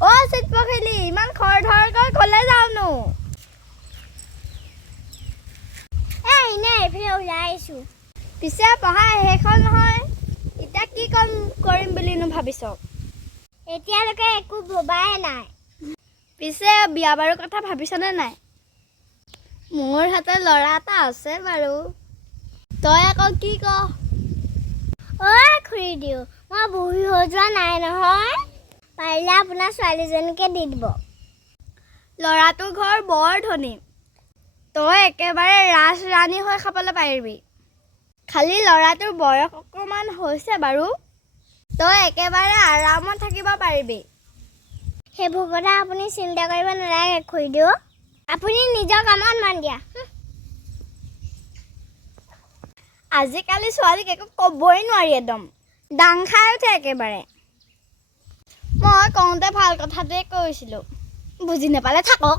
অ' seat পখিলি ইমান খৰধৰকৈ ক'লে যাওঁনো? এনে এইফালে ওলাই আহিছোঁ। পিছে পঢ়া শেষ হ'ল নহয়, এতিয়া কি কৰিম বুলিনো ভাবিছ? এতিয়ালৈকে একো ভবাই নাই। পিছে বিয়া বাৰুৰ কথা ভাবিছনে নাই? মোৰ হাতত ল'ৰা এটা আছে বাৰু, তই আকৌ কি ক? অ' খুৰী দিওঁ, মই বুঢ়ী হৈ যোৱা নাই নহয়। পাৰিলে আপোনাৰ ছোৱালীজনীকে দি দিব। ল'ৰাটোৰ ঘৰ বৰ ধনী, তই একেবাৰে ৰাজৰাণী হৈ খাবলৈ পাৰিবি। খালি ল'ৰাটোৰ বয়স অকণমান হৈছে বাৰু, তই একেবাৰে আৰামত থাকিব পাৰিবি। সেইবোৰ কথা আপুনি চিন্তা কৰিব নালাগে খুৰী দিওঁ, আপুনি নিজৰ কামত মন দিয়া। আজিকালি ছোৱালীক একো ক'বই নোৱাৰি, একদম দাং খাই উঠে একেবাৰে। মই কওঁতে ভাল কথাটোৱে কৈছিলোঁ, বুজি নাপালে থাকক।